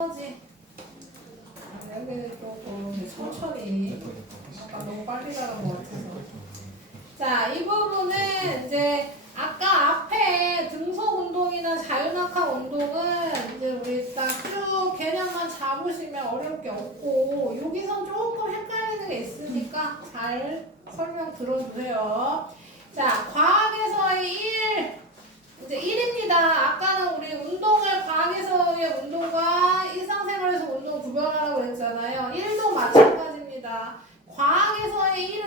거지. 여기는 조금 천천히. 아까 너무 빨리 가는 것 같아서. 자, 이 부분은 이제 아까 앞에 등속 운동이나 자유낙하 운동은 이제 우리 딱 쭉 개념만 잡으시면 어려울 게 없고, 여기선 조금 헷갈리는 게 있으니까 잘 설명 들어주세요. 자, 과학에서의 1. 이제 1입니다. 아까는 우리 운동을 과학에서의 운동과 일상생활에서 운동 구별하라고 했잖아요. 1도 마찬가지입니다. 과학에서의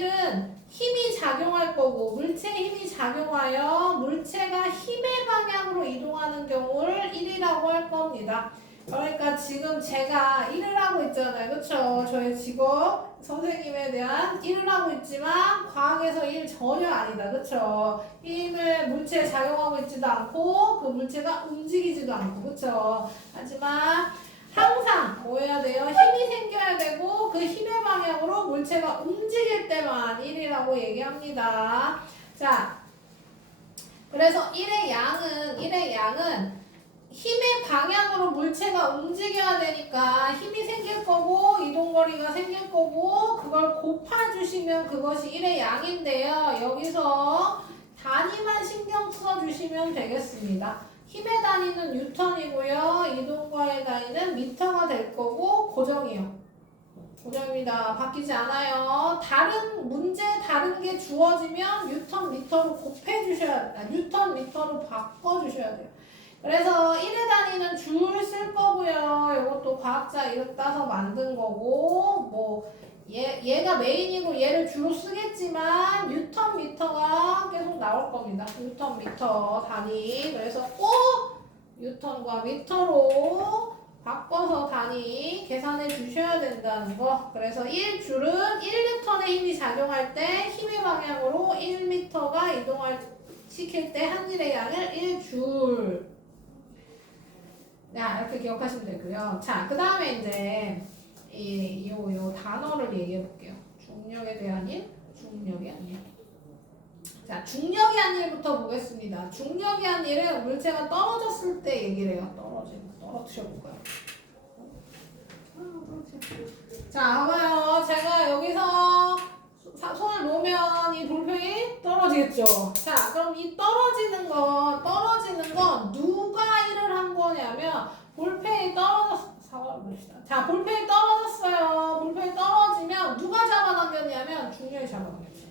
1은 힘이 작용할 거고, 물체의 힘이 작용하여 물체가 힘의 방향으로 이동하는 경우를 1이라고 할 겁니다. 그러니까 지금 제가 일을 하고 있잖아요. 그쵸? 저의 직업, 선생님에 대한 일을 하고 있지만 과학에서 일 전혀 아니다. 그쵸? 힘을 물체에 작용하고 있지도 않고 그 물체가 움직이지도 않고. 그쵸? 하지만 항상 뭐 해야 돼요? 힘이 생겨야 되고 그 힘의 방향으로 물체가 움직일 때만 1이라고 얘기합니다. 자, 그래서 1의 양은 힘의 방향으로 물체가 움직여야 되니까 힘이 생길 거고 이동거리가 생길 거고 그걸 곱해주시면 그것이 1의 양인데요. 여기서 단위만 신경 써주시면 되겠습니다. 힘의 단위는 뉴턴이고요. 이동거리의 단위는 미터가 될 거고 고정이요. 고정입니다. 바뀌지 않아요. 다른 게 주어지면 뉴턴 미터로 뉴턴 미터로 바꿔주셔야 돼요. 그래서 1의 단위는 줄 쓸 거고요. 이것도 과학자 이름 따서 만든 거고, 뭐, 얘가 메인이고 얘를 주로 쓰겠지만, 뉴턴 미터가 계속 나올 겁니다. 뉴턴 미터 단위. 그래서 꼭 뉴턴과 미터로 바꿔서 단위 계산해 주셔야 된다는 거. 그래서 1줄은 1뉴턴의 힘이 작용할 때 힘의 방향으로 1m가 시킬 때 한 일의 양을 1줄. 자, 이렇게 기억하시면 되고요. 자, 그 다음에 이제 요 단어를 얘기해 볼게요. 중력에 대한 일, 중력이 한 일. 자, 중력이 한 일부터 보겠습니다. 중력이 한 일은 물체가 떨어졌을 때 얘기를 해요. 떨어뜨려 볼까요? 자, 봐봐요. 제가 여기서 손을 놓으면 이 볼펜이 떨어지겠죠. 자, 그럼 이 떨어지는 건 누가 일을 한 거냐면 볼펜이 자, 볼펜이 떨어졌어요. 볼펜이 떨어지면 누가 잡아당겼냐면 중력이 잡아당겼죠.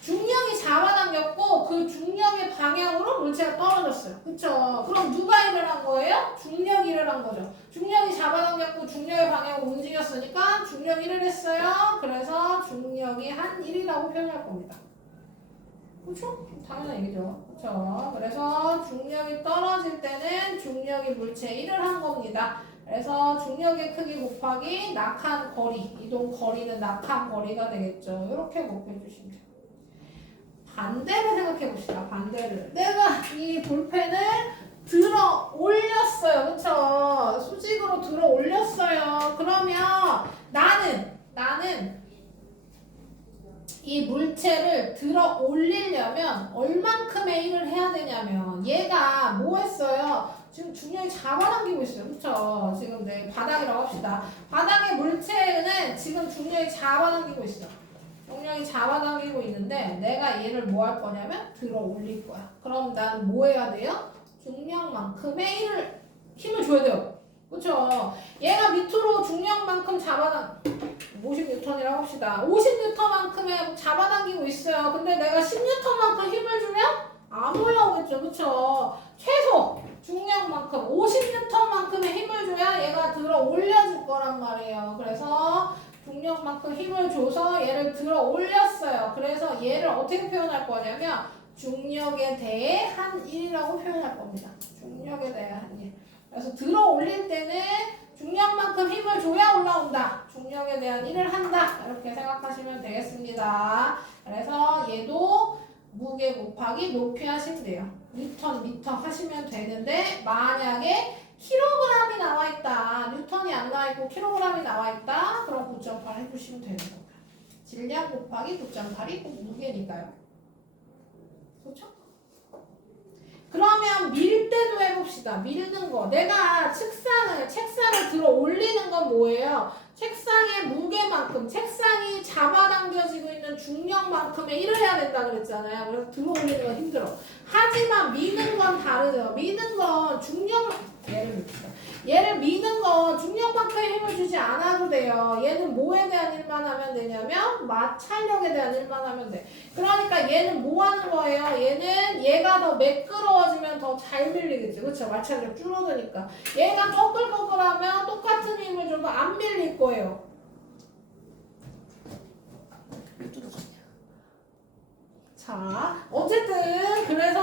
중력이 잡아당겼고 그 중력의 방향으로 물체가 떨어졌어요. 그쵸? 그럼 누가 일을 한 거예요? 중력이 일을 한 거죠. 중력이 잡아당겼고 중력의 방향으로 움직였으니까 중력이 일을 했어요. 그래서 중력이 한 일이라고 표현할 겁니다. 그쵸? 당연한 얘기죠. 그쵸? 그래서 중력이 떨어질 때는 중력이 물체에 일을 한 겁니다. 그래서 중력의 크기 곱하기 낙한 거리, 이동 거리는 낙한 거리가 되겠죠. 이렇게 곱해 주시면 돼요. 반대로 생각해 봅시다. 반대를. 내가 이 볼펜을 들어 올렸어요. 그쵸? 수직으로 들어 올렸어요. 그러면 나는 이 물체를 들어 올리려면 얼만큼의 힘을 해야 되냐면 얘가 뭐 했어요? 지금 중력이 잡아당기고 있어요. 그쵸? 지금 바닥이라고 합시다. 바닥의 물체는 지금 중력이 잡아당기고 있어. 중력이 잡아당기고 있는데 내가 얘를 뭐 할 거냐면 들어 올릴 거야. 그럼 난 뭐 해야 돼요? 중력만큼의 힘을 줘야 돼요. 그쵸? 얘가 밑으로 중력만큼 50N이라고 합시다. 50N만큼의 잡아당기고 있어요. 근데 내가 10N만큼 힘을 주면 안 올라오겠죠. 그쵸? 최소 중력만큼 50N만큼의 힘을 줘야 얘가 들어 올려질 거란 말이에요. 그래서 중력만큼 힘을 줘서 얘를 들어 올렸어요. 그래서 얘를 어떻게 표현할 거냐면 중력에 대해 한 1이라고 표현할 겁니다. 중력에 대해 한 1. 그래서 들어 올릴 때는 중력만큼 힘을 줘야 올라온다. 중력에 대한 일을 한다. 이렇게 생각하시면 되겠습니다. 그래서 얘도 무게 곱하기 높이 하시면 돼요. 뉴턴, 미터 하시면 되는데 만약에 킬로그램이 나와 있다. 뉴턴이 안 나와 있고 킬로그램이 나와 있다. 그럼 9.8 해주시면 되는 겁니다. 질량 곱하기 9.8이 꼭 무게니까요. 그렇죠? 그러면 밀 때도 해봅시다. 밀는 거. 내가 책상을 들어 올리는 건 뭐예요? 책상의 무게만큼, 책상이 잡아당겨지고 있는 중력만큼의 일을 해야 된다 그랬잖아요. 그래서 들어 올리는 건 힘들어. 하지만 미는 건 다르죠. 미는 건 얘를 미는 건 중력만큼 힘을 주지 않아도 돼요. 얘는 뭐에 대한 일만 하면 되냐면 마찰력에 대한 일만 하면 돼. 그러니까 얘는 뭐 하는 거예요? 얘가 더 매끄러워지면 더 잘 밀리겠죠. 그렇죠? 마찰력 줄어드니까. 얘가 꺼끌꺼끌하면 똑같은 힘을 줘도 안 밀릴 거예요. 자, 어쨌든 그래서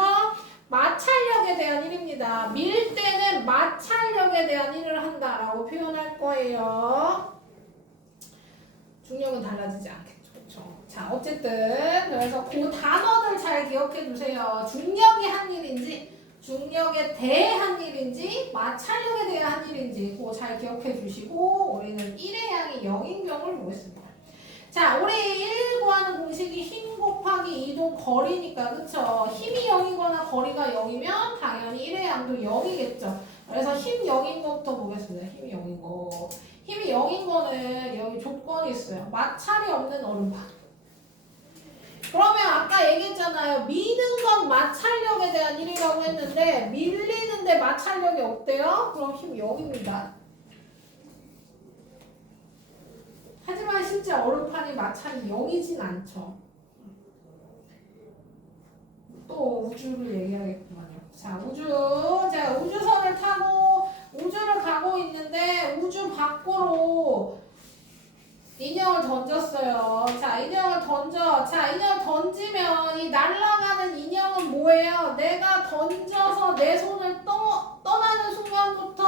마찰력에 대한 일입니다. 밀 때는 마찰력에 대한 일을 한다라고 표현할 거예요. 중력은 달라지지 않겠죠. 그렇죠? 자, 어쨌든 그래서 그 단어들 잘 기억해 두세요. 중력이 한 일인지 중력에 대한 일인지 마찰력에 대한 일인지 그거 잘 기억해 주시고 우리는 1의 양이 0인 경우를 보겠습니다. 자, 우리 1 구하는 공식이 힘 곱하기 이동 거리니까 그쵸? 힘이 0이거나 거리가 0이면 당연히 1의 양도 0이겠죠. 그래서 힘 0인 것부터 보겠습니다. 힘이 0인 거. 힘이 0인 거는 여기 조건이 있어요. 마찰이 없는 얼음판. 그러면 아까 얘기했잖아요. 미는 건 마찰력에 대한 일이라고 했는데 밀리는데 마찰력이 없대요? 그럼 힘 0입니다. 하지만 실제 얼음판이 마찰이 0이진 않죠. 또 우주를 얘기하겠구만요. 자, 제가 우주선을 타고 우주를 가고 있는데 우주 밖으로 인형을 던졌어요. 자, 인형을 던지면 이 날아가는 인형은 뭐예요? 내가 던져서 내 손을 떠나는 순간부터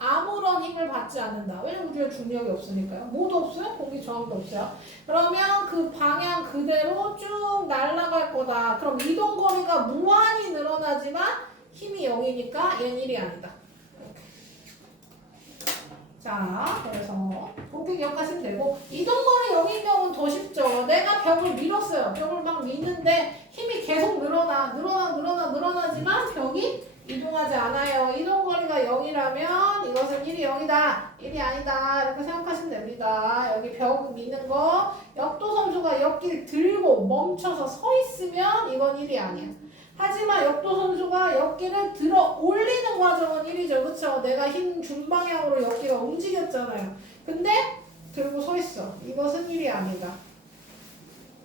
아무런 힘을 받지 않는다. 왜냐면 우주에 중력이 없으니까요. 뭐도 없어요? 공기 저항도 없어요. 그러면 그 방향 그대로 쭉 날아갈 거다. 그럼 이동 거리가 무한히 늘어나지만 힘이 0이니까 얘는 1이 아니다. 자, 그래서 그렇게 기억하시면 되고 이동거리 0인 경우는 더 쉽죠. 내가 벽을 밀었어요. 벽을 막 미는데 힘이 계속 늘어나지만 벽이 이동하지 않아요. 이동거리가 0이라면 이것은 1이 0이다. 1이 아니다. 이렇게 생각하시면 됩니다. 여기 벽 미는 거 역도선수가 역기를 들고 멈춰서 서 있으면 이건 1이 아니야. 하지만 역도선수가 역기를 들어 올리는 과정은 1이죠. 그쵸? 내가 힘 준 방향으로 역기가 움직였잖아요. 근데 들고 서 있어. 이것은 1이 아니다.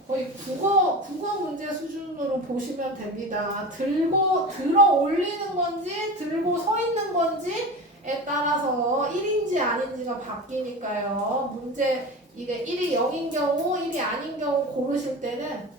거의 국어 문제 수준으로 보시면 됩니다. 들어 올리는 건지 들고 서 있는 건지에 따라서 1인지 아닌지가 바뀌니까요. 문제 이게 1이 0인 경우 1이 아닌 경우 고르실 때는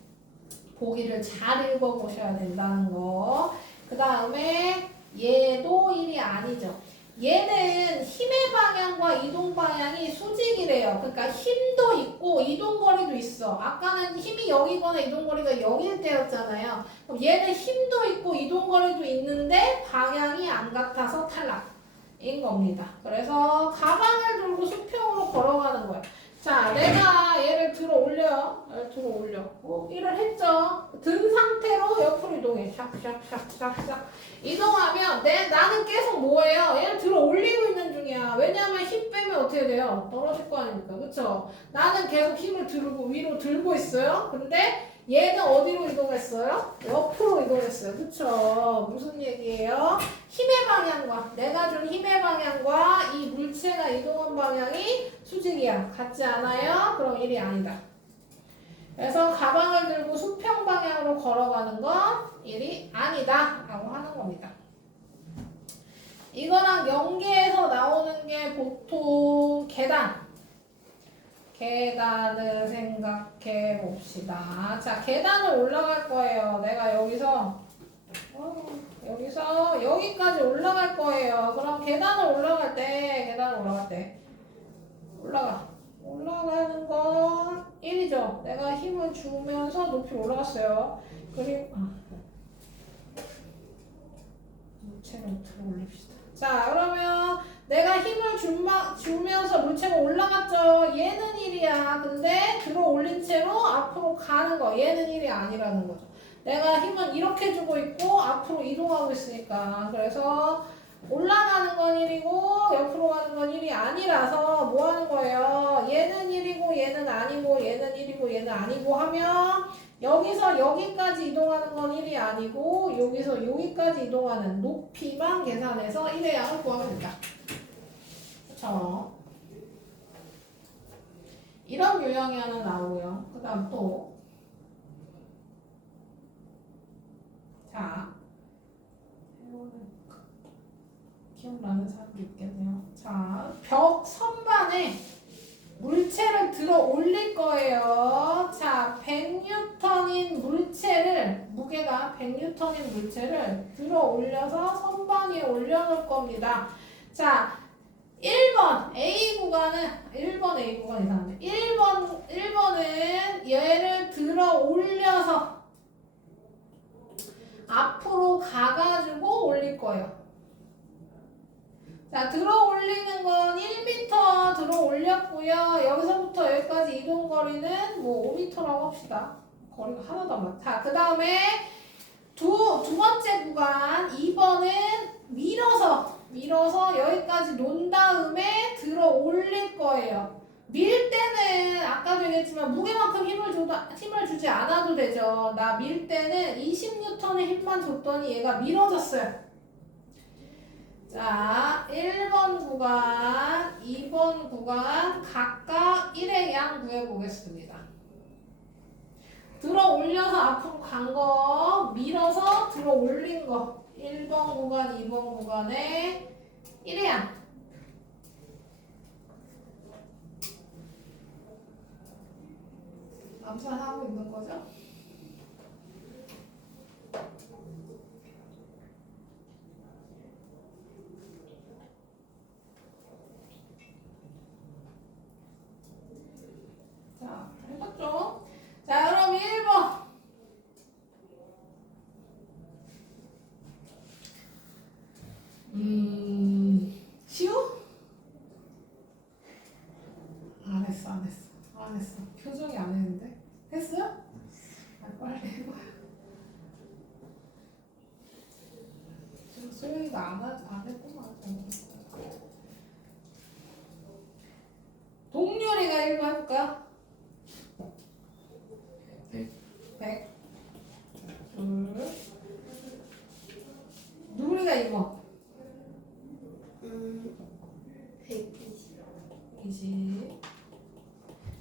보기를 잘 읽어보셔야 된다는 거. 그 다음에 얘도 1이 아니죠. 얘는 힘의 방향과 이동 방향이 수직이래요. 그러니까 힘도 있고 이동거리도 있어. 아까는 힘이 0이거나 이동거리가 0일 때였잖아요. 그럼 얘는 힘도 있고 이동거리도 있는데 방향이 안 같아서 탈락인 겁니다. 그래서 가방을 들고 수평으로 걸어가는 거예요. 자, 내가 얘를 들어 올려. 일을 했죠. 든 상태로 옆으로 이동해. 샥. 이동하면 나는 계속 뭐예요? 얘를 들어 올리고 있는 중이야. 왜냐하면 힘 빼면 어떻게 돼요? 떨어질 거 아닙니까? 그쵸? 나는 계속 힘을 위로 들고 있어요. 근데 얘는 어디로 이동했어요? 옆으로 이동했어요. 그쵸? 무슨 얘기예요? 힘의 방향과 내가 준 힘의 방향과 이 물체가 이동한 방향이 수직이야. 같지 않아요? 그럼 1이 아니다. 그래서 가방을 들고 수평 방향으로 걸어가는 건 1이 아니다 라고 하는 겁니다. 이거랑 연계해서 나오는 게 보통 계단을 생각해 봅시다. 자, 계단을 올라갈 거예요. 내가 여기서 여기까지 올라갈 거예요. 그럼 계단을 올라갈 때 올라가는 건 1이죠. 내가 힘을 주면서 높이 올라갔어요. 그리고 물체를 들어 올립시다. 자, 그러면 내가 힘을 주면서 물체가 올라갔죠. 얘는 1이야. 근데 들어 올린 채로 앞으로 가는 거. 얘는 1이 아니라는 거죠. 내가 힘은 이렇게 주고 있고 앞으로 이동하고 있으니까. 그래서 올라가는 건 1이고 옆으로 가는 건 1이 아니라서 뭐 하는 거예요? 얘는 1이고 얘는 아니고 얘는 1이고 얘는 아니고 하면 여기서 여기까지 이동하는 건 1이 아니고 여기서 여기까지 이동하는 높이만 계산해서 1의 양을 구하면 된다. 그쵸? 이런 유형이 하나 나오고요. 그 다음 또 자, 기억나는 사람도 있겠네요. 자, 벽 선반에 물체를 들어 올릴 거예요. 자, 100N인 물체를, 무게가 100N인 물체를 들어 올려서 선반 위에 올려놓을 겁니다. 자, 1번 A 구간은 1번 A 구간 이상한데 1번은 얘를 들어 올려서 앞으로 가가지고 올릴 거예요. 자, 들어 올리는 건 1m 들어 올렸고요. 여기서부터 여기까지 이동 거리는 뭐 5m라고 합시다. 거리가 하나도 안 맞다. 자, 그 다음에 두 번째 구간 2번은 밀어서 여기까지 놓은 다음에 들어 올릴 거예요. 밀 때는 아까도 얘기했지만 무게만큼 힘을 주지 않아도 되죠. 나 밀 때는 20N의 힘만 줬더니 얘가 밀어졌어요. 자, 1번 구간, 2번 구간 각각 1의 양 구해보겠습니다. 들어 올려서 앞으로 간 거, 밀어서 들어 올린 거. 1번 구간, 2번 구간에 1의 양. 암산하고 있는 거죠? 자, 해봤죠? 자, 그럼 1번. 쉬워? 안 했어. 표정이 안 했는데. 했어요? 아, 빨리 해봐. 지금 소영이가 안 했구만. 동률이가 1번 해볼까요? 100. 누리가 2번. 120.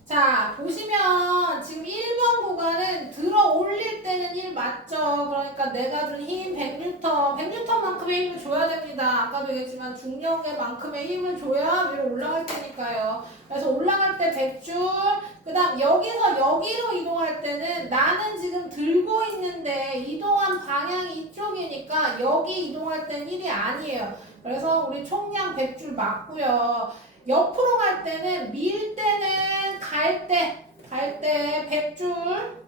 자, 보시면 지금 1번 구간은 들어 올릴 때는 1 맞죠? 그러니까 내가 준 힘 100N, 100N만큼의 힘을 줘야 됩니다. 아까도 얘기했지만 중력에만큼의 힘을 줘야 위로 올라갈 테니까요. 그래서 올라갈 때 100줄, 그 다음 여기서 여기로 이동할 때는 나는 지금 들고 있는데 이동한 방향이 이쪽이니까 여기 이동할 때는 1이 아니에요. 그래서 우리 총량 100줄 맞고요. 옆으로 갈 때는 밀 때는 갈 때 100줄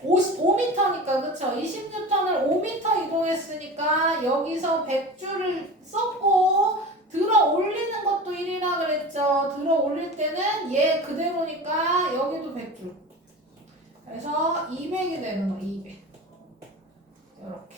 5m니까 그쵸? 20N을 5m 이동했으니까 여기서 100줄을 썼고 들어 올리는 것도 1이라 그랬죠. 들어 올릴 때는 얘 그대로니까 여기도 100줄. 그래서 200이 되는 거 200. 이렇게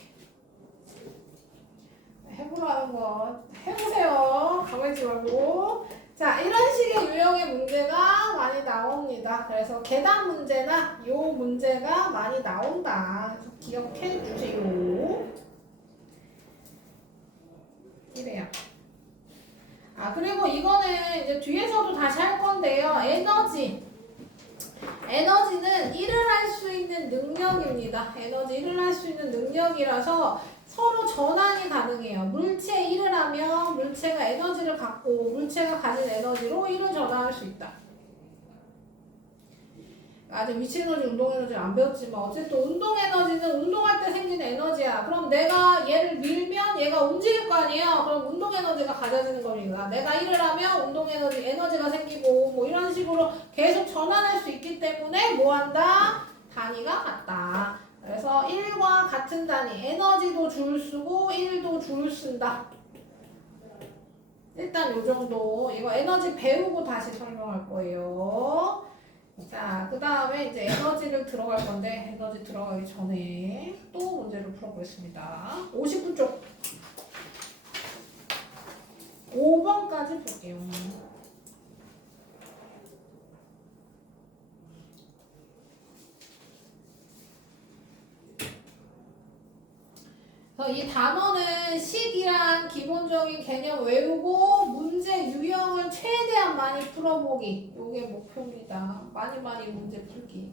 해보라는 거 해보세요. 가만히 있지 말고. 자, 이런 식의 유형의 문제가 많이 나옵니다. 그래서 계단 문제나 요 문제가 많이 나온다. 그래서 기억해 주세요. 이래요. 아, 그리고 이거는 이제 뒤에서도 다시 할 건데요. 에너지는 일을 할 수 있는 능력입니다. 에너지 일을 할 수 있는 능력이라서 서로 전환이 가능해요. 물체에 일을 하면 물체가 에너지를 갖고 물체가 가진 에너지로 일을 전환할 수 있다. 아직 위치 에너지, 운동 에너지를 안 배웠지만 어쨌든 운동 에너지는 운동할 때 생기는 에너지야. 그럼 내가 얘를 밀면 얘가 움직일 거 아니에요. 그럼 운동 에너지가 가져지는 거니까 내가 일을 하면 운동 에너지가 생기고 뭐 이런 식으로 계속 전환할 수 있기 때문에 뭐 한다? 단위가 같다. 그래서 1과 같은 단위, 에너지도 줄 쓰고 1도 줄 쓴다. 일단 요 정도. 이거 에너지 배우고 다시 설명할 거예요. 자, 그 다음에 이제 에너지를 들어갈 건데, 에너지 들어가기 전에 또 문제를 풀어보겠습니다. 59쪽. 5번까지 볼게요. 이 단어는 식이란 기본적인 개념 외우고 문제 유형을 최대한 많이 풀어보기. 요게 목표입니다. 많이 문제 풀기.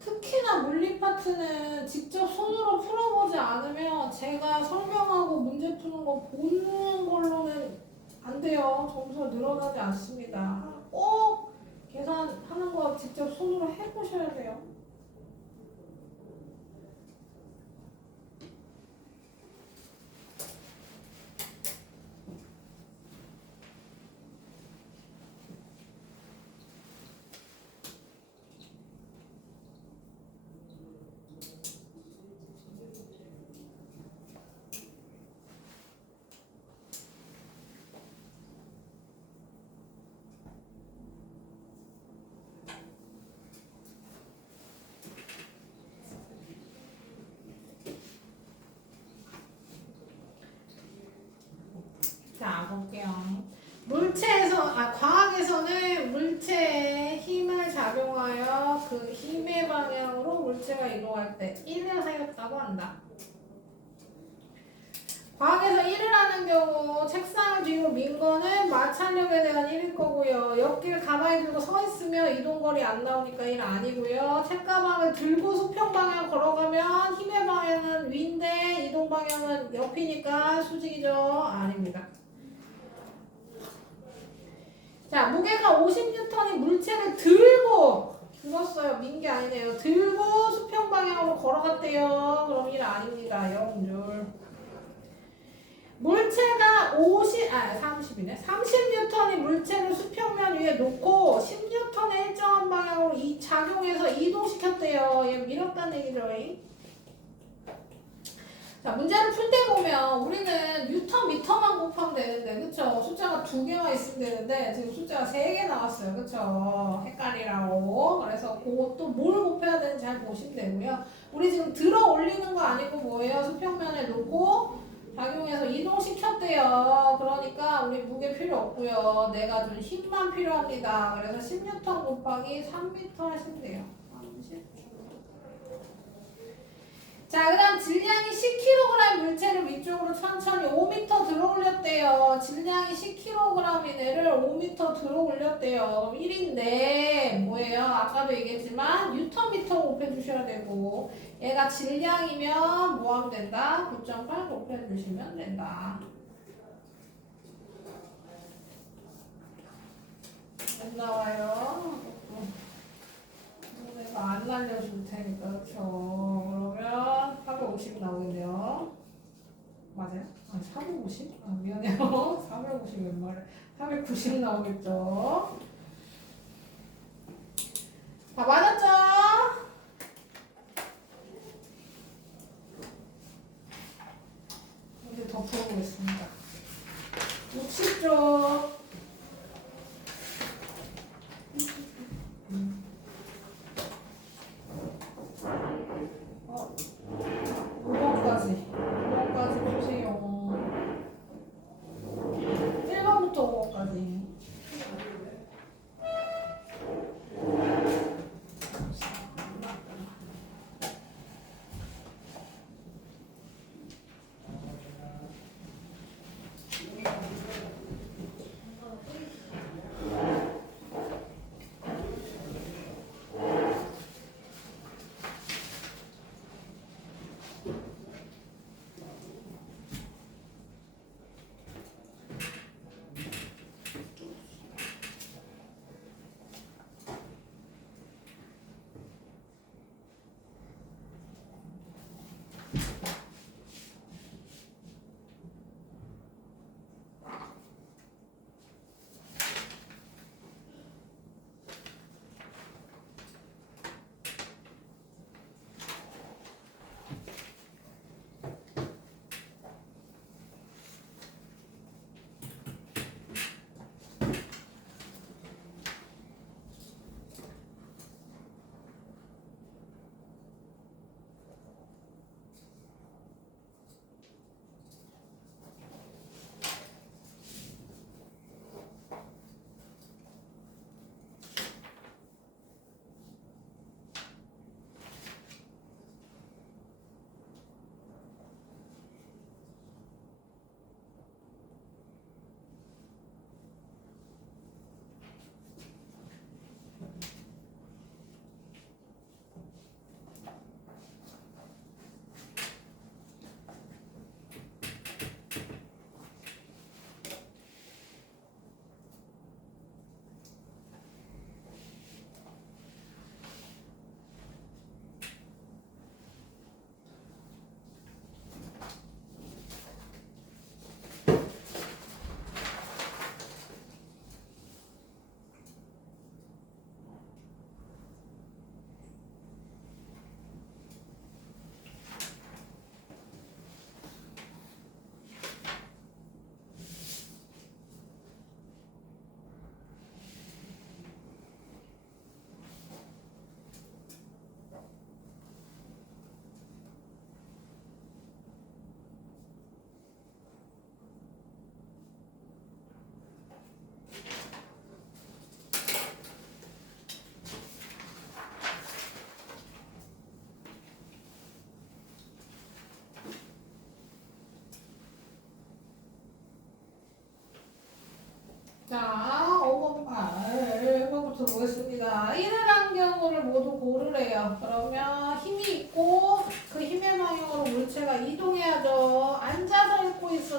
특히나 물리 파트는 직접 손으로 풀어보지 않으면 제가 설명하고 문제 푸는 거 보는 걸로는 안 돼요. 점수가 늘어나지 않습니다. 꼭 계산하는 거 직접 손으로 해보셔야 돼요. 자, 볼게요. 과학에서는 물체에 힘을 작용하여 그 힘의 방향으로 물체가 이동할 때 1을 하였다고 한다. 과학에서 1을 하는 경우 책상을 뒤로 민 거는 마찰력에 대한 1일 거고요. 옆길 가만히 들고 서 있으면 이동거리 안 나오니까 1 아니고요. 책가방을 들고 수평 방향 걸어가면 힘의 방향은 위인데 이동 방향은 옆이니까 수직이죠. 아닙니다. 자, 무게가 50N이 물체를 들었어요. 민 게 아니네요. 들고 수평 방향으로 걸어갔대요. 그럼 1 아닙니다. 0줄. 물체가 30이네. 30N이 물체를 수평면 위에 놓고 10N의 일정한 방향으로 작용해서 이동시켰대요. 얘 밀었다는 얘기죠. 자, 문제를 풀 때 보면 우리는 뉴턴, 미터만 곱하면 되는데, 그쵸? 숫자가 2개만 있으면 되는데, 지금 숫자가 3개 나왔어요. 그쵸? 헷갈리라고. 그래서 그것도 뭘 곱해야 되는지 잘 보시면 되고요. 우리 지금 들어 올리는 거 아니고 뭐예요? 수평면에 놓고 작용해서 이동시켰대요. 그러니까 우리 무게 필요 없고요. 내가 준 힘만 필요합니다. 그래서 10N 곱하기 3m 하시면 돼요. 30. 자, 그 다음 질량이 10kg 물체를 위쪽으로 천천히 5m 들어 올렸대요. 질량이 10kg인 애를 5m 들어 올렸대요. 그럼 1인데 뭐예요? 아까도 얘기했지만 뉴턴미터 곱해주셔야 되고 얘가 질량이면 뭐 하면 된다? 9.8 곱해주시면 된다. 안 나와요. 내가 안 날려줄 테니까, 그쵸? 그러면 450 나오겠네요. 맞아요? 아니, 450? 아, 미안해요. 450 웬 말이야. 490 나오겠죠? 다 맞았죠? 이제 더 풀어보겠습니다. 60쪽.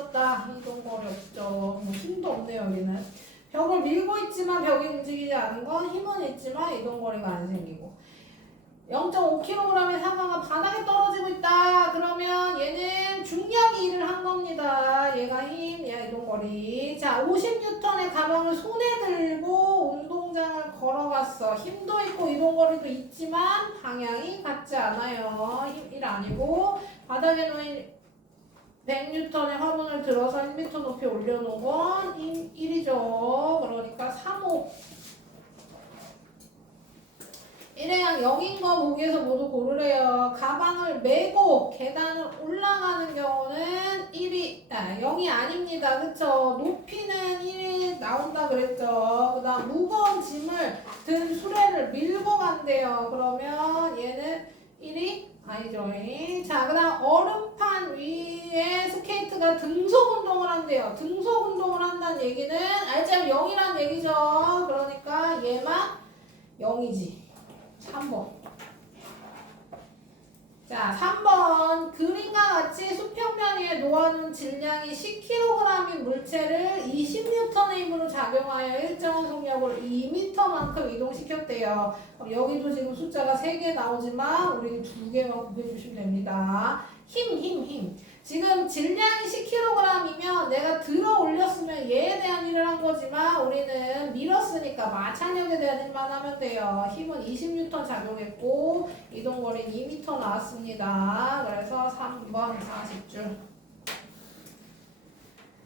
없어졌다. 이동거리 없죠. 뭐 힘도 없네요, 여기는. 벽을 밀고 있지만 벽이 움직이지 않은 건 힘은 있지만 이동거리가 안 생기고. 0.5kg의 상가가 바닥에 떨어지고 있다. 그러면 얘는 중력이 일을 한 겁니다. 얘가 힘, 얘가 이동거리. 자, 50N의 가방을 손에 들고 운동장을 걸어갔어. 힘도 있고 이동거리도 있지만 방향이 같지 않아요. 힘 1 아니고 바닥에 놓인 100N의 화분을 들어서 1m 높이 올려놓은 건 힘 1이죠. 그러니까 3호. 1회양 0인 거 보기에서 모두 고르래요. 가방을 메고 계단을 올라가는 경우는 0이 아닙니다. 그쵸? 높이는 1이 나온다 그랬죠. 그 다음 무거운 짐을 든 수레를 밀고 간대요. 그러면 얘는 1이 아니죠. 자, 그 다음 얼음판 위에 스케이트가 등속 운동을 한대요. 등속 운동을 한다는 얘기는 알자면 0이란 얘기죠. 그러니까 얘만 0이지. 3번. 자, 3번. 그림과 같이 수평면 위에 놓아놓은 질량이 10kg인 물체를 20N의 힘으로 작용하여 일정한 속력을 2m만큼 이동시켰대요. 여기도 지금 숫자가 3개 나오지만 우리 2개만 곱해주시면 됩니다. 힘. 지금 질량이 10kg이면 내가 들어 올렸으면 얘에 대한 일을 한 거지만 우리는 밀었으니까 마찰력에 대한 일만 하면 돼요. 힘은 20N 작용했고 이동거리는 2m 나왔습니다. 그래서 3번 40줄.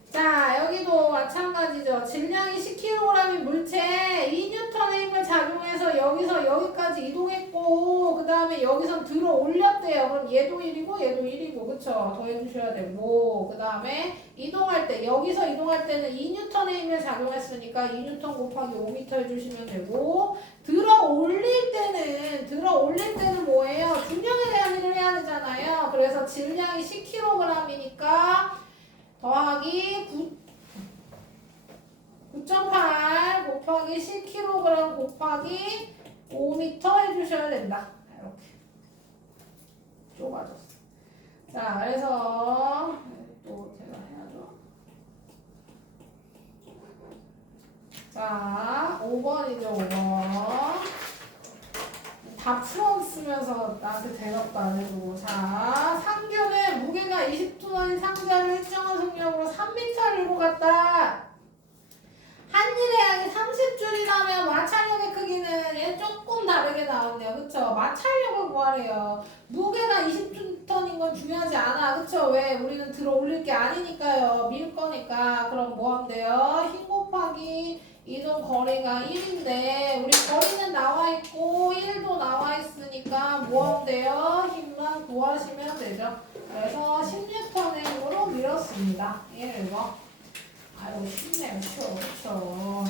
자, 여기도 마찬가지죠. 질량이 10kg인 물체 2N의 힘을 작용해서 여기서 여기까지 이동했고 그 다음에 여기선 들어 올렸대요. 그럼 얘도 1이고 얘도 1이고 그쵸? 더해주셔야 되고 그 다음에 이동할 때 여기서 이동할 때는 2N의 힘을 작용했으니까 2N 곱하기 5m 해주시면 되고 들어 올릴 때는 뭐예요? 중력에 대한 일을 해야 되잖아요. 그래서 질량이 10kg이니까 더하기 9.8 곱하기 10kg 곱하기 5m 해주셔야 된다. 이렇게 좁아졌어. 자, 그래서 또 제가 해야죠. 자, 5번이죠, 5번. 다 풀어쓰면서 나한테 대답도 안 해주고. 자, 상규는 무게가 20톤인 상자를 일정한 속력으로 3m를 밀고 갔다. 한일의 양이 30줄이라면 마찰력의 크기는 얘 조금 다르게 나왔네요. 그쵸? 마찰력을 구하래요. 무게가 20톤인 건 중요하지 않아. 그쵸? 왜? 우리는 들어 올릴 게 아니니까요. 밀 거니까. 그럼 뭐 하면 돼요? 힘 곱하기 이동 거리가 1인데 우리 거리는 나와 있고 1도 나와 있으니까 뭐 하면 돼요? 힘만 구하시면 되죠. 그래서 16톤의 힘으로 밀었습니다. 1번. 아이고 쉽네요. 쉬워. 그쵸?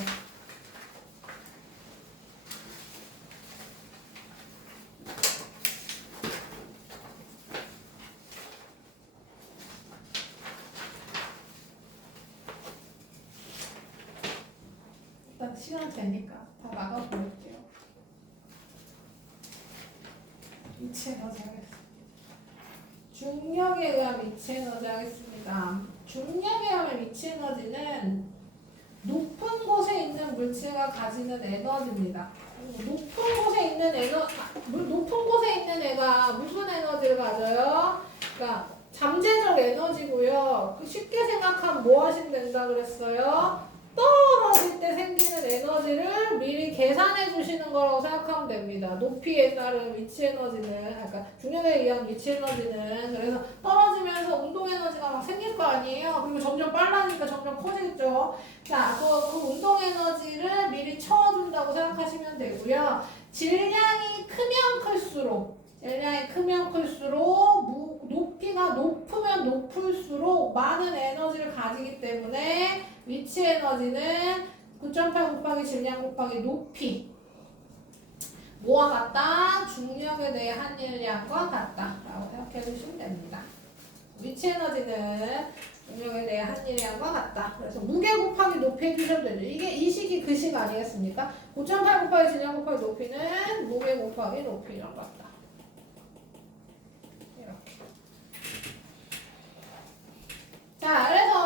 일단 시간 되니까 다 나가볼게요. 위치 에너지 하겠습니다. 중력에 의한 위치 에너지 하겠습니다. 중력에 의한 위치 에너지는 높은 곳에 있는 물체가 가지는 에너지입니다. 높은 곳에 있는 애가 무슨 에너지를 가져요? 그러니까 잠재적 에너지고요. 쉽게 생각하면 뭐 하시면 된다 그랬어요? 떨어질 때 생기는 에너지를 미리 계산해 주시는 거라고 생각하면 됩니다. 높이에 따른 위치 에너지는, 아까 중력에 의한 위치 에너지는, 그래서 떨어지면서 운동 에너지가 막 생길 거 아니에요. 그리고 점점 빨라지니까 점점 커지겠죠. 자, 그 운동 에너지를 미리 채워준다고 생각하시면 되고요. 질량이 크면 클수록 높이가 높으면 높을수록 많은 에너지를 가지기 때문에 위치 에너지는 9.8 곱하기 질량 곱하기 높이 뭐와 같다? 중력에 대해 한일량과 같다 라고 생각해 주시면 됩니다. 위치 에너지는 중력에 대해 한일량과 같다. 그래서 무게 곱하기 높이 해주셔도 되죠. 이게 이 식이 그 식 아니겠습니까? 9.8 곱하기 질량 곱하기 높이는 무게 곱하기 높이랑 같다. 이렇게. 자, 그래서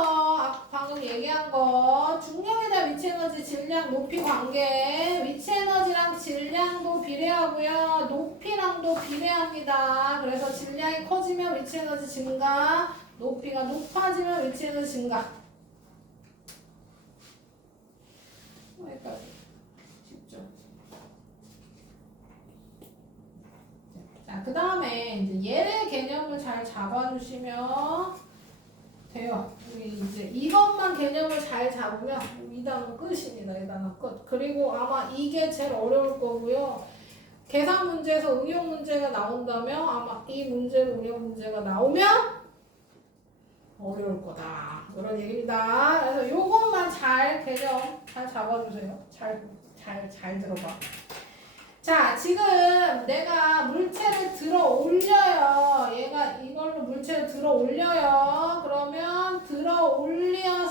에너지, 질량, 높이 관계. 위치 에너지랑 질량도 비례하고요. 높이랑도 비례합니다. 그래서 질량이 커지면 위치 에너지 증가, 높이가 높아지면 위치 에너지 증가. 여기까지. 쉽죠? 자, 그 다음에 이제 얘의 개념을 잘 잡아주시면 돼요. 우리 이제 이것만 개념을 잘 잡으면 이 단어 끝입니다. 이 단어 끝. 그리고 아마 이게 제일 어려울 거고요. 계산 문제에서 응용 문제가 나온다면 아마 이 문제로 응용 문제가 나오면 어려울 거다. 그런 얘기입니다. 그래서 요것만 잘 개념 잘 잡아주세요. 잘 들어봐. 자, 지금 내가 물체를 들어 올려요. 얘가 이걸로 물체를 들어 올려요. 그러면 들어 올려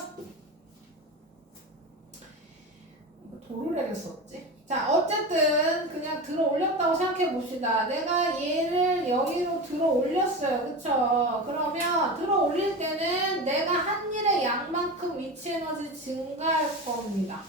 도를 해야겠었지. 자, 어쨌든 그냥 들어 올렸다고 생각해 봅시다. 내가 얘를 여기로 들어 올렸어요. 그쵸? 그러면 들어 올릴 때는 내가 한 일의 양만큼 위치 에너지 증가할 겁니다.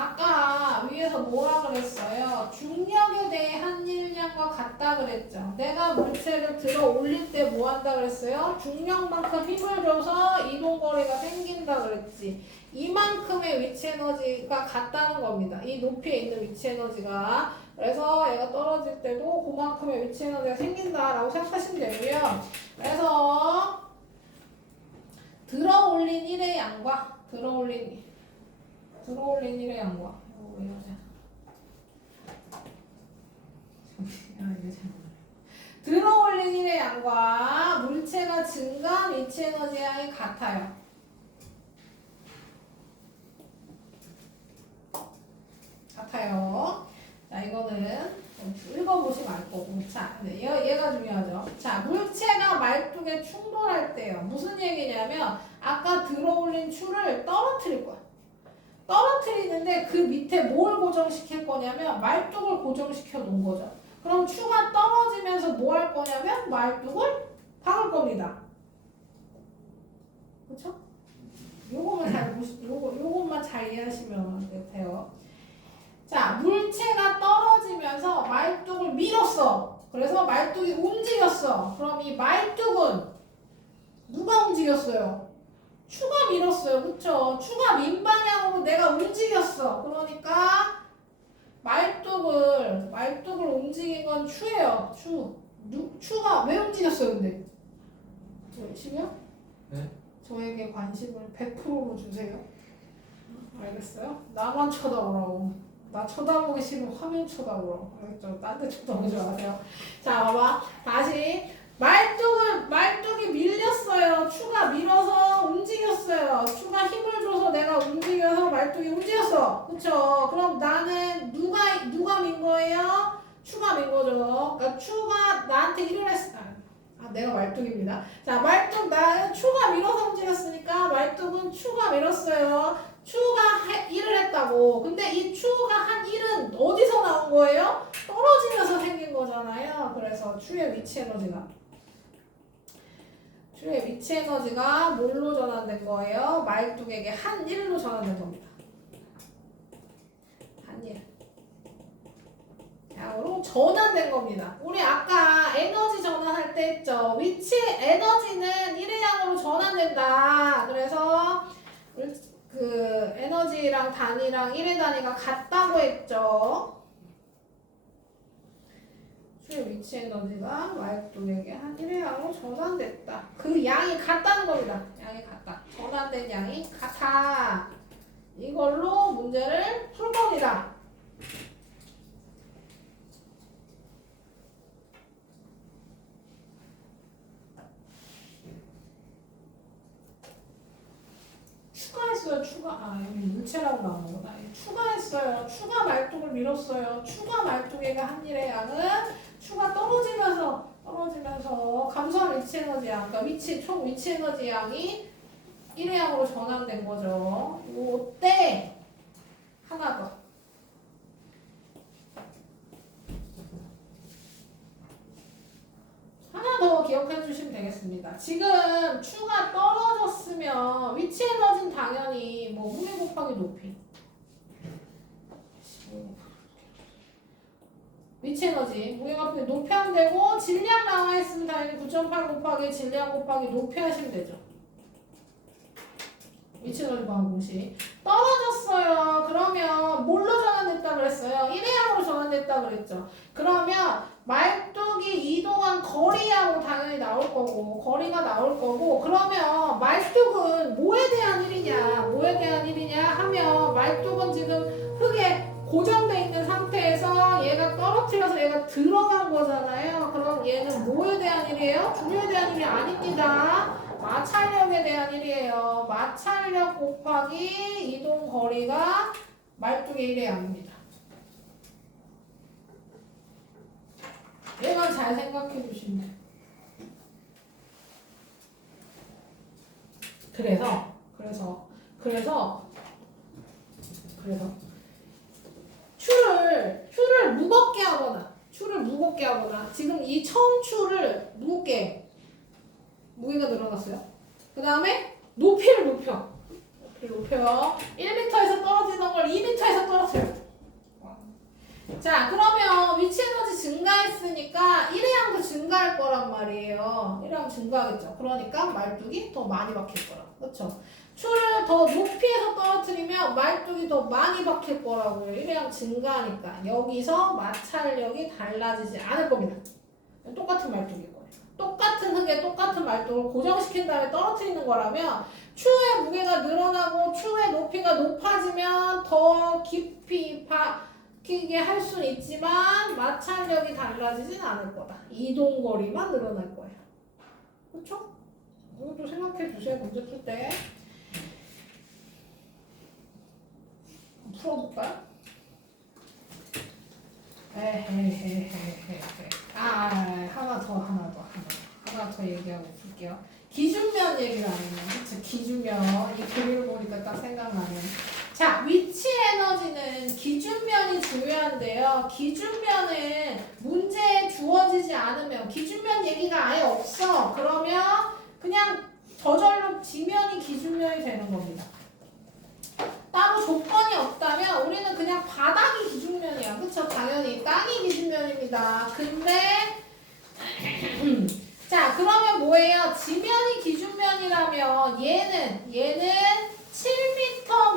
아까 위에서 뭐라 그랬어요? 중력에 대해 한 일량과 같다 그랬죠. 내가 물체를 들어 올릴 때 뭐 한다 그랬어요? 중력만큼 힘을 줘서 이동거리가 생긴다 그랬지. 이만큼의 위치 에너지가 같다는 겁니다. 이 높이에 있는 위치 에너지가. 그래서 얘가 떨어질 때도 그만큼의 위치 에너지가 생긴다라고 생각하시면 되고요. 그래서 들어 올린 1의 양과 들어 올린 1의 양과 들어 올린 1의 양과 물체가 증가한 위치 에너지 양이 같아요. 자, 이거는 읽어보시면 알 거고. 자, 네, 얘가 중요하죠. 자, 물체가 말뚝에 충돌할 때요. 무슨 얘기냐면, 아까 들어올린 추를 떨어뜨릴 거야. 떨어뜨리는데 그 밑에 뭘 고정시킬 거냐면, 말뚝을 고정시켜 놓은 거죠. 그럼 추가 떨어지면서 뭐 할 거냐면, 말뚝을 박을 겁니다. 그쵸? 요것만 잘 이해하시면 돼요. 자, 물체가 떨어지면서 말뚝을 밀었어. 그래서 말뚝이 움직였어. 그럼 이 말뚝은 누가 움직였어요? 추가 밀었어요. 그쵸? 추가 민 방향으로 내가 움직였어. 그러니까 말뚝을 움직인 건 추예요. 추가 왜 움직였어요, 근데? 보이시면? 네? 저에게 관심을 100%로 주세요. 알겠어요? 나만 쳐다보라고. 나 쳐다보기 싫으면 화면 쳐다보라고. 알겠죠? 딴 데 쳐다보지 마세요. 자, 봐봐. 다시. 말뚝이 밀렸어요. 추가 밀어서 움직였어요. 추가 힘을 줘서 내가 움직여서 말뚝이 움직였어. 그쵸? 그럼 나는 누가 민 거예요? 추가 민 거죠. 그러니까 추가 나한테 일을 했어. 내가 말뚝입니다. 자, 나는 추가 밀어서 움직였으니까 말뚝은 추가 밀었어요. 추가 일을 했다고. 근데 이 추가 한 일은 어디서 나온 거예요? 떨어지면서 생긴 거잖아요. 그래서 추의 위치 에너지가 뭘로 전환된 거예요? 말뚝에게 한 일로 전환된 겁니다. 한 일. 양으로 전환된 겁니다. 우리 아까 에너지 전환할 때 했죠. 위치 에너지는 1의 양으로 전환된다. 그래서 그 에너지랑 단위랑 1의 단위가 같다고 했죠. 추의 위치 에너지가 말뚝에게 한 1의 양으로 전환됐다. 그 양이 같다는 겁니다. 양이 같다. 전환된 양이 같아. 이걸로 문제를 풀 겁니다. 여기 물체라고 나온 거다. 추가했어요. 추가 말뚝을 밀었어요. 추가 말뚝에게 한 일의 양은 추가 떨어지면서 감소한 위치 에너지 양, 그러니까 총 위치 에너지 양이 1의 양으로 전환된 거죠. 요때 하나 더. 하나 더 기억해 주시면 되겠습니다. 지금 추가 떨어졌으면 위치 에너지는 당연히 뭐 무게 곱하기 높이 위치 에너지. 무게가 높이 하면 되고, 질량 나와 있으면 당연히 9.8 곱하기 질량 곱하기 높이 하시면 되죠. 위치 에너지 방어 공식. 떨어졌어요. 그러면 뭘로 전환됐다 그랬어요? 1회항으로 전환됐다 그랬죠. 그러면 말뚝이 이동한 거리하고 당연히 나올 거고, 거리가 나올 거고, 그러면 말뚝은 뭐에 대한 일이냐? 뭐에 대한 일이냐 하면 말뚝은 지금 흙에 고정돼 있는 상태에서 얘가 떨어뜨려서 얘가 들어간 거잖아요. 그럼 얘는 뭐에 대한 일이에요? 중요에 대한 일이 아닙니다. 마찰력에 대한 일이에요. 마찰력 곱하기 이동 거리가 말뚝의 1의 양입니다. 얘만 잘 생각해 주시면 돼요. 그래서 추를 무겁게 하거나 지금 이 처음 추를 무게가 늘어났어요. 그 다음에 높이를 높여요. 1m에서 떨어지는 걸 2m에서 떨어뜨려요. 자, 그러면 위치 에너지 증가했으니까 1의 양도 증가할 거란 말이에요. 1의 양 증가하겠죠. 그러니까 말뚝이 더 많이 박힐 거라고. 그렇죠? 추를 더 높이에서 떨어뜨리면 말뚝이 더 많이 박힐 거라고요. 1의 양 증가하니까. 여기서 마찰력이 달라지지 않을 겁니다. 똑같은 말뚝일 거예요. 똑같은 흙에 똑같은 말뚝을 고정시킨 다음에 떨어뜨리는 거라면 추의 무게가 늘어나고 추의 높이가 높아지면 더 깊이 박히게 할 수는 있지만 마찰력이 달라지진 않을 거다. 이동거리만 늘어날 거예요. 그렇죠? 이것도 생각해 주세요. 문제 풀 때. 풀어볼까요? 하나 더 얘기하고 풀게요. 기준면 얘기를 안 했네요. 그쵸? 기준면. 이 그림을 보니까 딱 생각나네요. 자, 위치 에너지는 기준면이 중요한데요. 기준면은 문제에 주어지지 않으면 기준면 얘기가 아예 없어. 그러면 그냥 저절로 지면이 기준면이 되는 겁니다. 따로 조건이 없다면 우리는 그냥 바닥이 기준면이야. 그쵸? 당연히 땅이 기준면입니다. 근데 자, 그러면 뭐예요? 지면이 기준면이라면 얘는 7m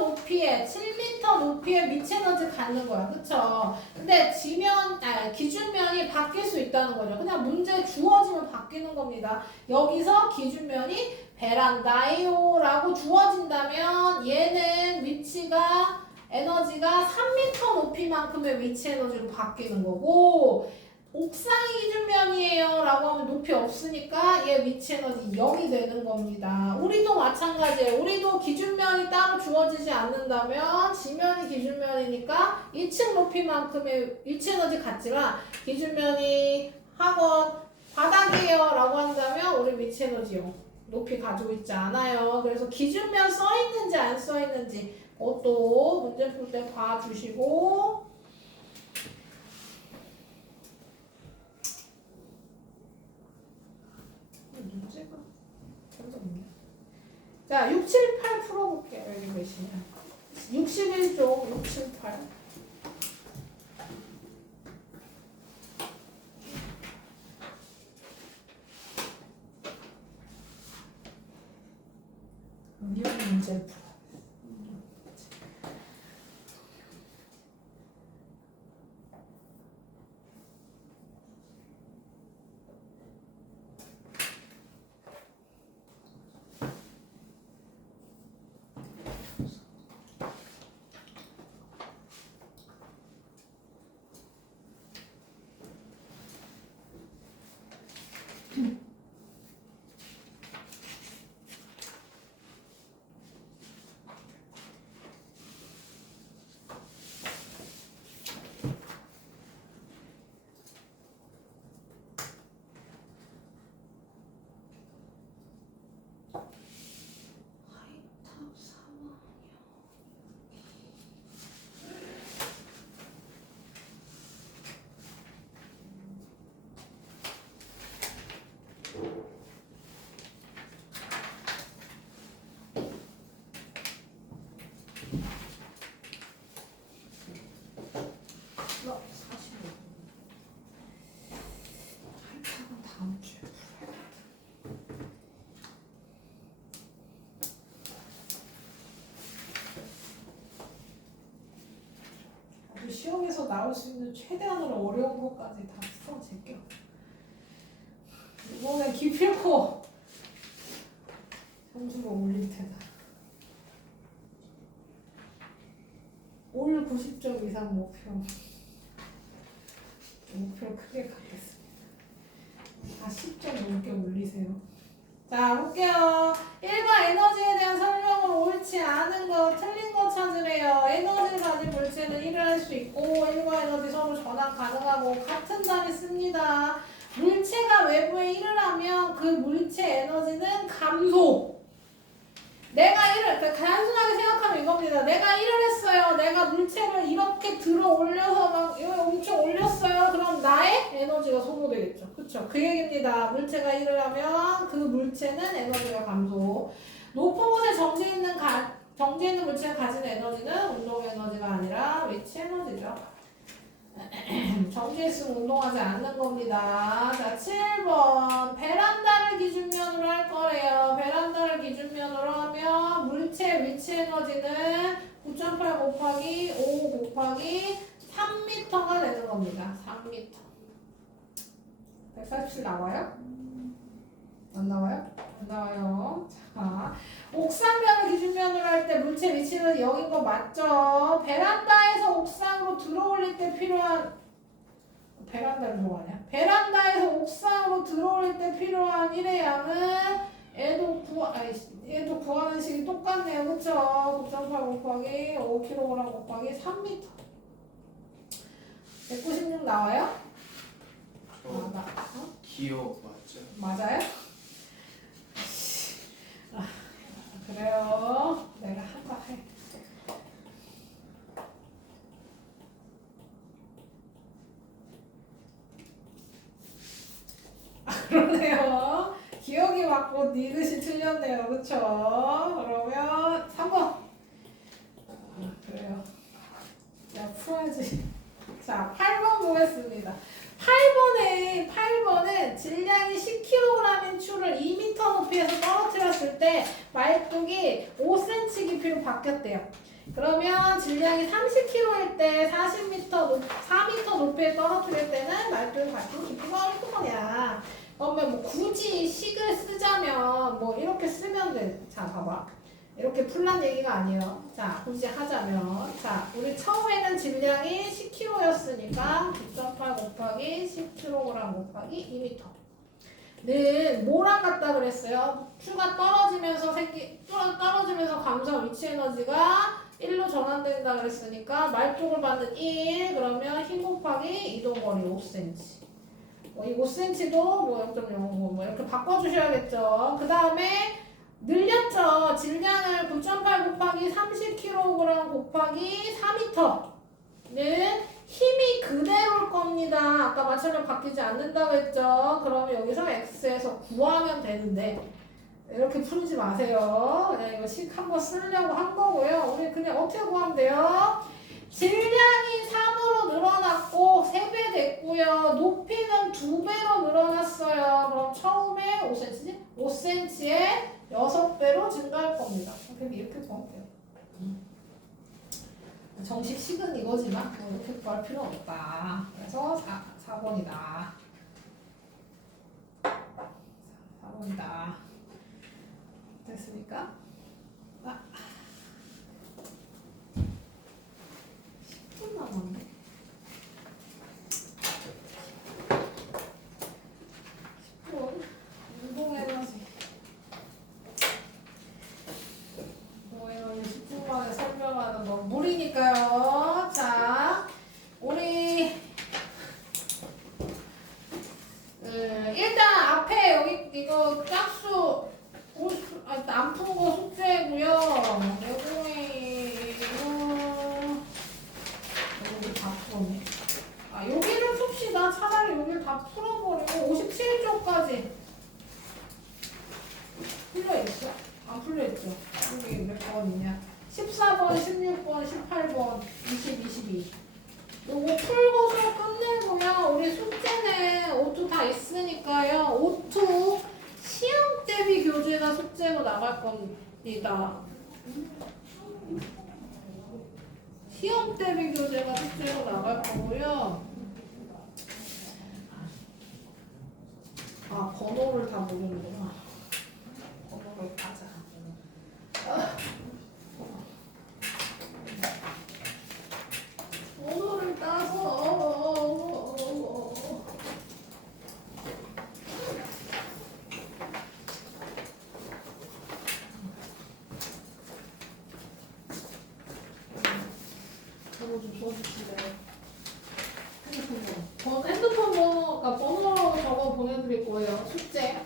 높이에 미치 에너지 갖는 거야. 그쵸? 근데 기준면이 바뀔 수 있다는 거죠. 그냥 문제 주어지면 바뀌는 겁니다. 여기서 기준면이 베란다요 라고 주어진다면 얘는 에너지가 3m 높이만큼의 위치 에너지로 바뀌는 거고, 옥상이 기준면이에요 라고 하면 높이 없으니까 얘 위치 에너지 0이 되는 겁니다. 우리도 마찬가지예요. 우리도 기준면이 따로 주어지지 않는다면 지면이 기준면이니까 2층 높이만큼의 위치 에너지 같지만 기준면이 학원 바닥이에요 라고 한다면 우리 위치 에너지 0 높이 가지고 있지 않아요. 그래서 기준면 써있는지 안 써있는지 그것도 문제 풀 때 봐주시고, 문제가 별로 없네. 자, 6, 7, 8 풀어볼게요. 여기 계시면 61쪽 6, 7, 8. 미운 문제를 풀어. 시험에서 나올 수 있는 최대한으로 어려운 것까지 다 풀어 제껴. 이번엔 기필코 점수를 올릴 테다. 올 90점 이상 목표를 크게 갖겠습니다. 다 10점 넘게 올리세요. 자, 볼게요. 1번 에너지에 대한 설명을 옳지 않은 거, 틀린 거 찾으래요. 에너지를 가진 물체는 일을 할 수 있고, 1과 에너지 서로 전환 가능하고, 같은 답이 씁니다. 물체가 외부에 일을 하면 그 물체 에너지는 감소. 내가 단순하게 생각하면 이겁니다. 내가 일을 했어요. 내가 물체를 이렇게 들어 올려서 막 이거 엄청 올렸어요. 그럼 나의 에너지가 소모되겠죠. 그쵸? 그 얘기입니다. 물체가 일을 하면 그 물체는 에너지가 감소. 높은 곳에 정지 있는 물체가 가진 에너지는 운동 에너지가 아니라 위치 에너지죠. 정지에 있으면 운동하지 않는 겁니다. 자, 7번. 베란다를 기준면으로 할 거래요. 베란다를 기준면으로 하면 물체 위치 에너지는 9.8 곱하기 5 곱하기 3m가 되는 겁니다. 3m. 147 나와요? 안 나와요? 안 나와요. 자, 옥상면을 기준면으로 할 때 물체 위치는 여긴 거 맞죠? 베란다에서 옥상으로 들어올릴 때 필요한 베란다를 좋아하냐? 베란다에서 옥상으로 들어올릴 때 필요한 일의 양은 얘도 구하는 식이 똑같네요. 그쵸? 9.8 곱하기 5kg 곱하기 3m. 196 나와요? 기억 맞죠? 맞아요? 그래요. 내가 한거 해. 그러네요. 기억이 맞고 니듯이 틀렸네요. 그쵸? 그러면 3번. 그래요. 자, 풀어야지. 자, 8번 보겠습니다. 8번은 질량이 10kg인 추를 2m 높이에서 떨어뜨렸을 때 말뚝이 5cm 깊이로 바뀌었대요. 그러면 질량이 30kg일 때 4m 높이에 떨어뜨릴 때는 말뚝이 바뀐 깊이가 어느 거냐. 그러면 뭐 굳이 식을 쓰자면 뭐 이렇게 쓰면 돼. 자, 봐봐. 이렇게 풀란 얘기가 아니에요. 자, 굳이 하자면. 자, 우리 처음에는 질량이 10kg였으니까 9.8 곱하기 10kg 곱하기 2m. 뭐랑 같다 그랬어요? 추가 떨어지면서 감소한 위치 에너지가 1로 전환된다 그랬으니까 말뚝을 받는 1, 그러면 힘 곱하기 이동거리 5cm. 이 5cm도 뭐 0.05 뭐 이렇게 바꿔주셔야겠죠. 그 다음에 늘렸죠. 질량을 9.8 곱하기 30kg 곱하기 4m는 힘이 그대로일 겁니다. 아까 마찰력 바뀌지 않는다고 했죠. 그러면 여기서 x에서 구하면 되는데 이렇게 풀지 마세요. 그냥 이거 식 한번 쓰려고 한 거고요. 우리 그냥 어떻게 구하면 돼요? 질량이 3으로 늘어났고 3배 됐고요. 높이는 2배로 늘어났어요. 그럼 처음에 5cm지? 5cm에 6배로 증가할 겁니다. 그럼 이렇게 구하면 돼요. 정식 식은 이거지만 뭐 이렇게 구할 필요 없다. 그래서 4번이다. 4번이다. 됐습니까? 10분 남았네. 10분. 운동에너지 10분 만에 설명하는 건 무리니까요. 자, 우리 일단 앞에 여기 이거 짝수 안 푼 거 숙제고요. 내공이 여기 다 풀었네. 여기를 풉시다. 차라리 여기를 다 풀어버리고 57쪽까지 풀려있어? 안 풀려있죠? 여기 몇 번이냐? 14번, 16번, 18번, 20, 22. 요거 풀고서 끝내고요. 우리 숙제는 오투 다 있으니까요. 오투 시험 대비 교재가 숙제로 나갈 겁니다. 시험 대비 교재가 숙제로 나갈 거고요. 아, 번호를 다 모르는구나. 번호를 따자. 번호를 따서 번호 좀 써주시래. 핸드폰 번호가 번호로 적어 보내드릴 거예요. 숙제.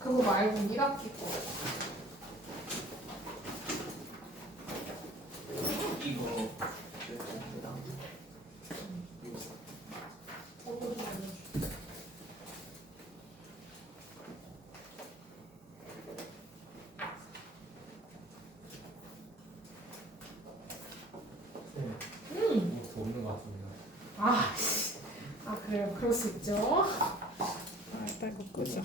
그거 말고 1학기 거. 이거 번호 좀 알려줘. 뭐 없는 것 같습니다. 아, 그래요. 그럴 수 있죠. 아, 일단 이거 끄자.